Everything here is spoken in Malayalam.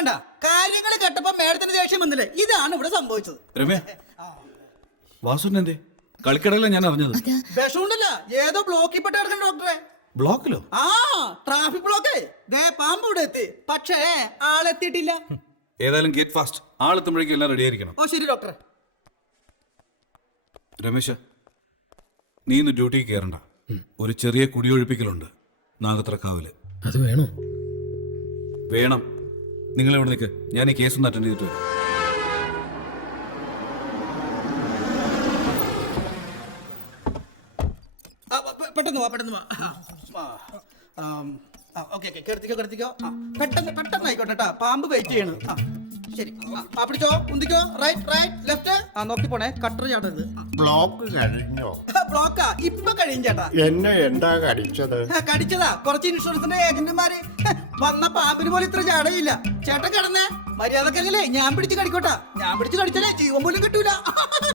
കണ്ട കാര്യങ്ങൾ കേട്ടപ്പോ മേഡത്തിന് ദേഷ്യം വന്നില്ലേ? ഇതാണ് ഇവിടെ സംഭവിച്ചത്. രമ്യ, വാസുവിനെന്തേ കളിക്കടയില ഞാൻ അറിഞ്ഞത്. വിഷമുണ്ടല്ല, ഏതോ ബ്ലോക്കിൽ പെട്ട് കിടക്കണ്ട ഡോക്ടറെ. ബ്ലോക്കിലോ? ആ ട്രാഫിക് ബ്ലോക്കേ. ദേ പാമ്പ് ഇവിടെ എത്തി, പക്ഷേ ആളെത്തിയിട്ടില്ല. ഏതായാലും ഗേറ്റ് ഫാസ്റ്റ്, ആളെത്തുമ്പോഴേക്കും എല്ലാം റെഡി ആയിരിക്കണം. ഓ ശരി ഡോക്ടറെ. രമേശ, നീ ഇന്ന് ഡ്യൂട്ടിക്ക് കയറണ്ട. ഒരു ചെറിയ കുടിയൊഴിപ്പിക്കലുണ്ട് നാഗത്രക്കാവില്. അത് വേണോ? വേണം. നിങ്ങൾ ഇവിടെ നിൽക്ക്, ഞാൻ ഈ കേസ് ഒന്ന് അറ്റൻഡ് ചെയ്തിട്ട് വരാം. പെട്ടെന്ന് വാ. ഓക്കെ കിടത്തിക്കോ. പെട്ടെന്ന് ആയിക്കോട്ടെ കേട്ടാ, പാമ്പ് വെയിറ്റ് ചെയ്യണം. ശരി, പിടിച്ചോ, ഉന്തിക്കോ. Right left. നോക്കി പോണേ, കട്ടർ ചാടരുത്. ബ്ലോക്ക് കഴിഞ്ഞോ? ബ്ലോക്കാ ഇപ്പൊ കഴിയും ചേട്ടാ. എന്നെ എന്താ കടിച്ചത്? കടിച്ചതാ കുറച്ച് ഇൻഷുറൻസിന്റെ ഏജന്റുമാര്. വന്ന പാമ്പിന് പോലെ ഇത്ര ചാടയില്ല. ചേട്ടൻ കിടന്നേ, മര്യാദക്കല്ലേ ഞാൻ പിടിച്ച് കടിക്കോട്ടാ. ഞാൻ പിടിച്ച് കടിച്ചാലേ ജീവൻ പോലും കിട്ടൂല.